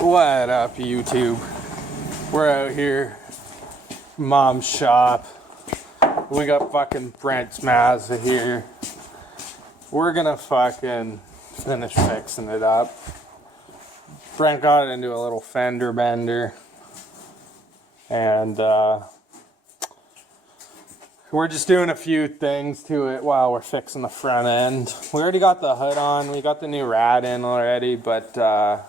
What up, YouTube? We're out here, mom's shop. We got fucking Brents Mazda here. We're gonna fucking finish fixing it up. Brent got it into a little fender bender, and we're just doing a few things to it while we're fixing the front end. We already got the hood on, we got the new rad in already, but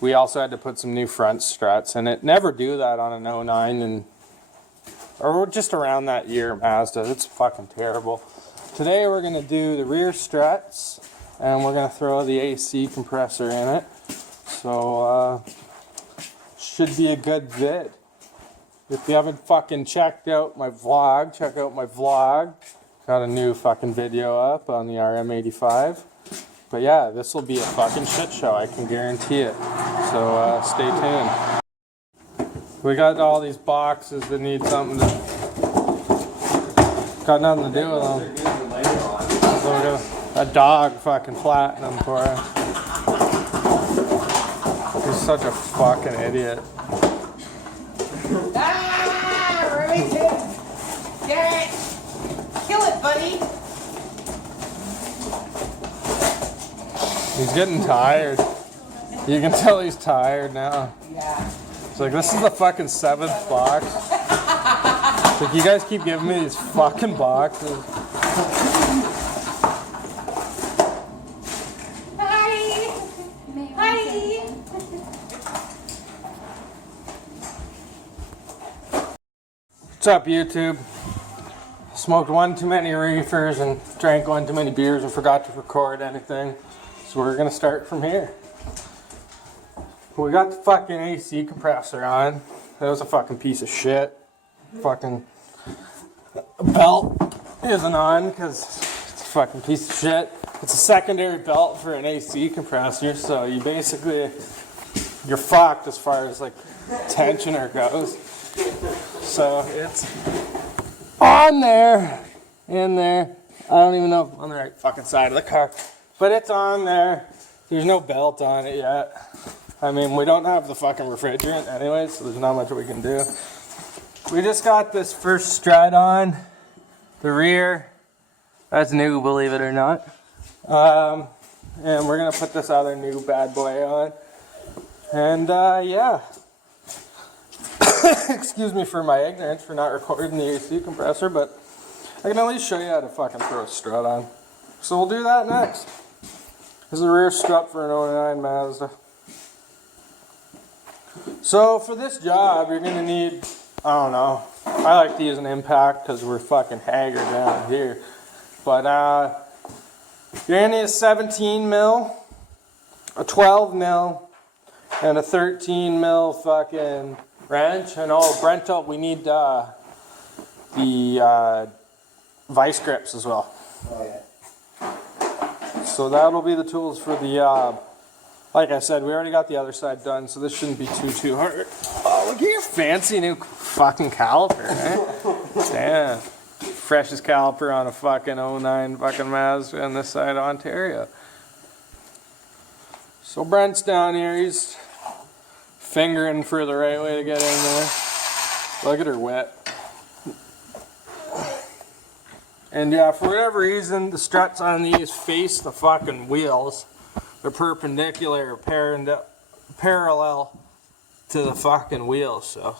we also had to put some new front struts in it. Never do that on an 09 or just around that year Mazda. It's fucking terrible. Today we're gonna do the rear struts and we're gonna throw the AC compressor in it. So should be a good vid. If you haven't fucking checked out my vlog, check out my vlog. Got a new fucking video up on the RM85. But yeah, this will be a fucking shit show, I can guarantee it. So stay tuned. We got all these boxes that need something to... Got nothing to do with them. So we got a dog fucking flattening them for us. He's such a fucking idiot. Ah, Remington! Get it! Kill it, buddy! He's getting tired. You can tell he's tired now. Yeah. It's like, this is the fucking 7th box. It's like, you guys keep giving me these fucking boxes. Hi! Hi! What's up, YouTube? Smoked one too many reefers and drank one too many beers and forgot to record anything. So we're gonna start from here. We got the fucking AC compressor on. That was a fucking piece of shit. Fucking belt isn't on because it's a fucking piece of shit. It's a secondary belt for an AC compressor, so you basically, you're fucked as far as like tensioner goes. So it's on there, in there. I don't even know if I'm on the right fucking side of the car, but it's on there. There's no belt on it yet. I mean, we don't have the fucking refrigerant anyway, so there's not much we can do. We just got this first strut on, the rear. That's new, believe it or not. And we're gonna put this other new bad boy on. And yeah. Excuse me for my ignorance for not recording the AC compressor, but I can at least show you how to fucking throw a strut on. So we'll do that next. This is a rear strut for an 09 Mazda. So for this job, you're gonna need, I don't know, I like to use an impact because we're fucking haggard down here. But you're gonna need a 17 mil, a 12 mil, and a 13 mil fucking wrench. And oh, Brento, we need the vice grips as well. Oh, yeah. So that'll be the tools for the, like I said, we already got the other side done, so this shouldn't be too hard. Oh, look at your fancy new fucking caliper, eh? Damn. Freshest caliper on a fucking 09 fucking Mazda on this side of Ontario. So Brent's down here, he's fingering for the right way to get in there. Look at her wet. And yeah, for whatever reason, the struts on these face the fucking wheels. They're perpendicular or parallel to the fucking wheels, so.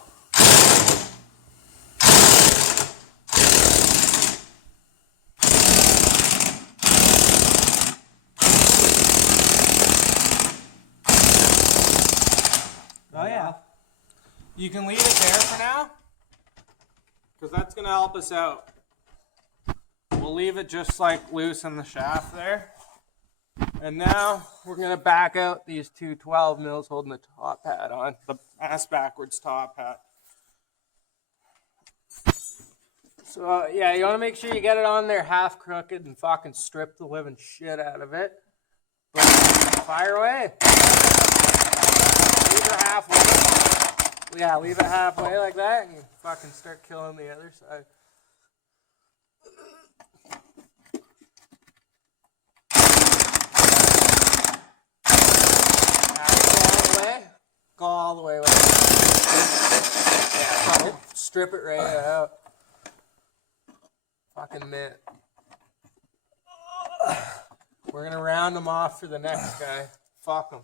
Oh yeah. You can leave it there for now, because that's going to help us out. We'll leave it just like loose in the shaft there. And now we're going to back out these two 12 mils holding the top hat on, the ass backwards top hat. So yeah, you want to make sure you get it on there half crooked and fucking strip the living shit out of it. But fire away. Leave it halfway. Yeah, leave it halfway like that and fucking start killing the other side. strip it right out. Fucking mint. We're gonna round him off for the next guy. Fuck him.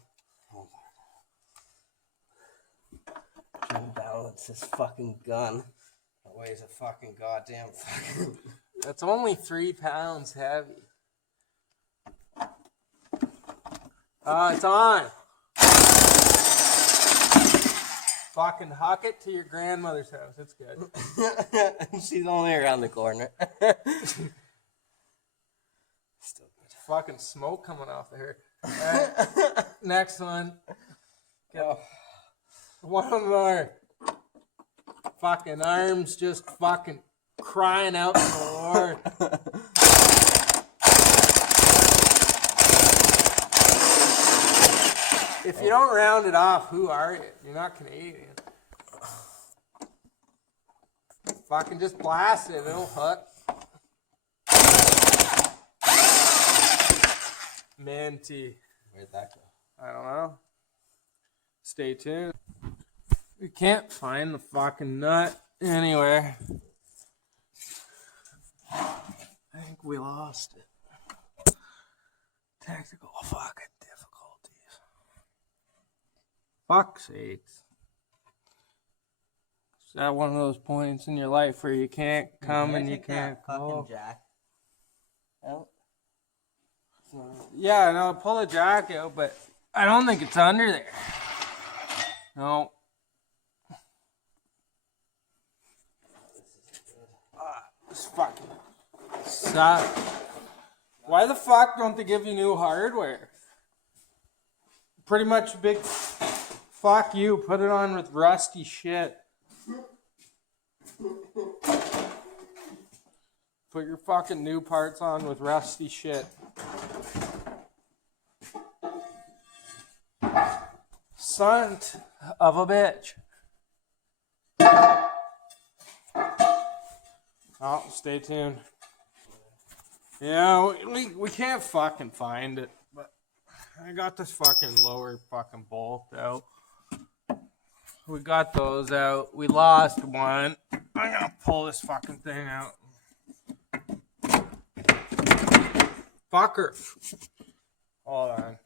Trying to balance this fucking gun. It weighs a fucking goddamn fucking. That's only 3 pounds heavy. It's on. Fucking huck it to your grandmother's house. It's good. She's only around the corner. Still good. Fucking smoke coming off of her. Alright, next one. Get one more. Fucking arms just fucking crying out to the Lord. If you don't round it off, who are you? You're not Canadian. Fucking just blast it, it'll hook. Minty. Where'd that go? I don't know. Stay tuned. We can't find the fucking nut anywhere. I think we lost it. Technical fucking difficulties. Fuck's sakes. Is that one of those points in your life where you can't come and you can't go? Fucking jack. Out. Yeah, no, pull the jack out, but I don't think it's under there. No. This fucking sucks. Why the fuck don't they give you new hardware? Pretty much big fuck you. Put it on with rusty shit. Put your fucking new parts on with rusty shit. Son of a bitch. Oh, stay tuned. Yeah, we can't fucking find it, but I got this fucking lower fucking bolt out. We got those out. We lost one. I'm gonna pull this fucking thing out. Fucker. Hold on.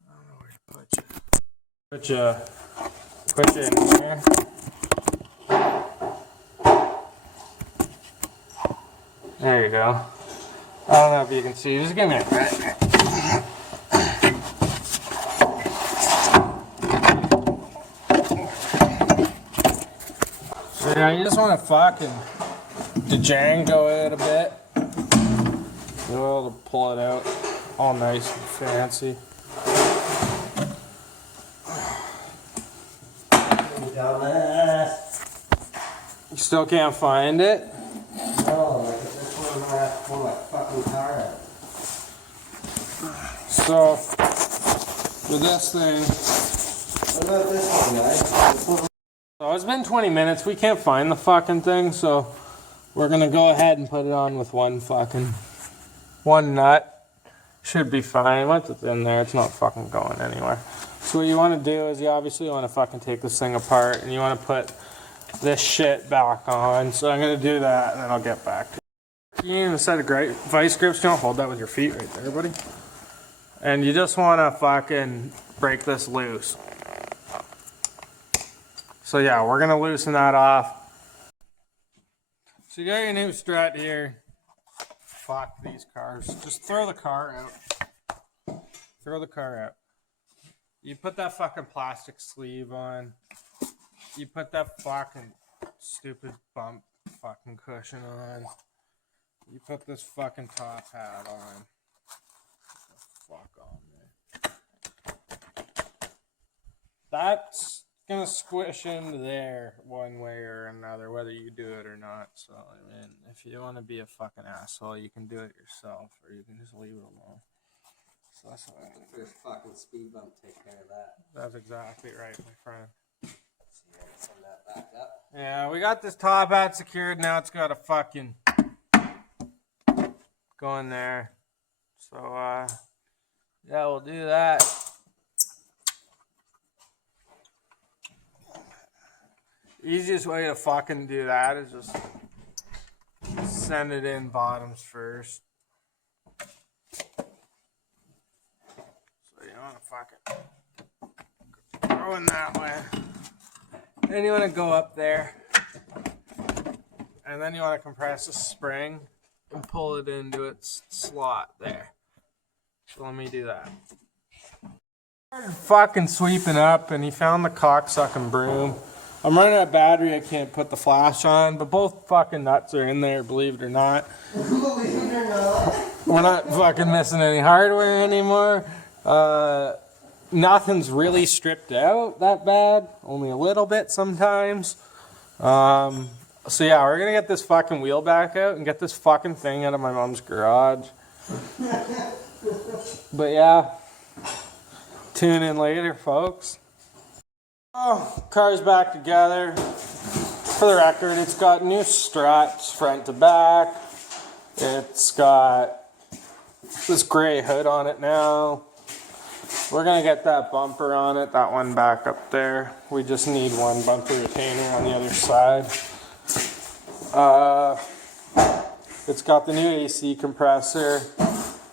I don't know where to put you. Put you in here. There you go. I don't know if you can see. Just give me a minute. So yeah, you just want to fucking Django it a bit. You'll be able to pull it out all nice and fancy. You still can't find it? No, like this one, I'm gonna have to pull that fucking car out. So, with this thing. What about this one, guys? So it's been 20 minutes. We can't find the fucking thing, so we're gonna go ahead and put it on with one nut. Should be fine. Once it's in there, it's not fucking going anywhere. So what you want to do is you obviously want to fucking take this thing apart and you want to put this shit back on. So I'm gonna do that and then I'll get back to you. You need a set of vice grips. Don't hold that with your feet right there, buddy. And you just want to fucking break this loose. So yeah, we're gonna loosen that off. So you got your new strut here. Fuck these cars. Just throw the car out. Throw the car out. You put that fucking plastic sleeve on. You put that fucking stupid bump fucking cushion on. You put this fucking top hat on. Get the fuck on there. That's gonna squish into there one way or another, whether you do it or not. So, I mean, if you want to be a fucking asshole, you can do it yourself, or you can just leave it alone. So that's what I think. First fucking speed bump, take care of that. That's exactly right, my friend. So you gotta send that back up. Yeah, we got this top hat secured. Now it's got to fucking go in there. So, yeah, we'll do that. Easiest way to fucking do that is just send it in bottoms first. So you want to fucking go in that way. Then you want to go up there. And then you want to compress the spring and pull it into its slot there. So let me do that. Started fucking sweeping up and he found the cocksucking broom. I'm running out of battery, I can't put the flash on, but both fucking nuts are in there, believe it or not. Believe it or not. We're not fucking missing any hardware anymore. Nothing's really stripped out that bad, only a little bit sometimes. So yeah, we're gonna get this fucking wheel back out and get this fucking thing out of my mom's garage. But yeah, tune in later, folks. Oh, car's back together. For the record, it's got new struts front to back. It's got this gray hood on it now. We're gonna get that bumper on it, that one back up there. We just need one bumper retainer on the other side. It's got the new AC compressor.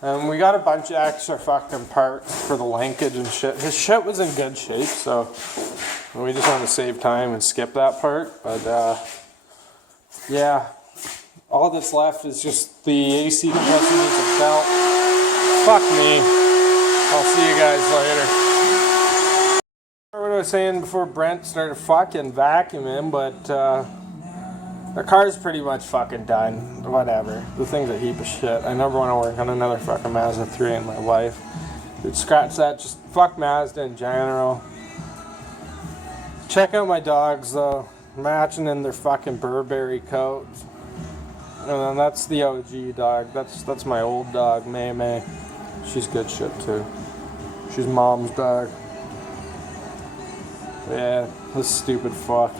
And we got a bunch of extra fucking parts for the linkage and shit. His shit was in good shape, so we just want to save time and skip that part. But yeah, all that's left is just the AC compressor needs a belt. Fuck me. I'll see you guys later. What I was saying before Brent started fucking vacuuming, but the car's pretty much fucking done. Whatever. The thing's a heap of shit. I never want to work on another fucking Mazda 3 in my life. Dude, scratch that. Just fuck Mazda in general. Check out my dogs though. Matching in their fucking Burberry coats. And then that's the OG dog. That's my old dog, May May. She's good shit too. She's mom's dog. Yeah, this stupid fuck.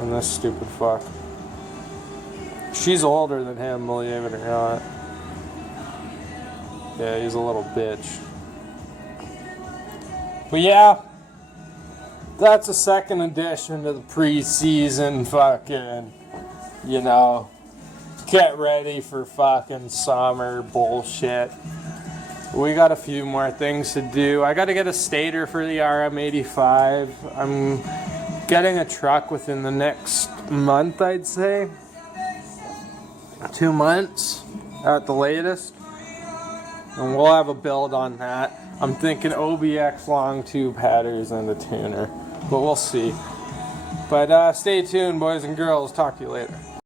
And this stupid fuck. She's older than him, believe it or not. Yeah, he's a little bitch. But yeah, that's a second edition to the preseason fucking, you know, get ready for fucking summer bullshit. We got a few more things to do. I got to get a stator for the RM85. I'm getting a truck within the next month, I'd say. 2 months at the latest. And we'll have a build on that. I'm thinking OBX long tube headers and a tuner. But we'll see. But stay tuned, boys and girls. Talk to you later.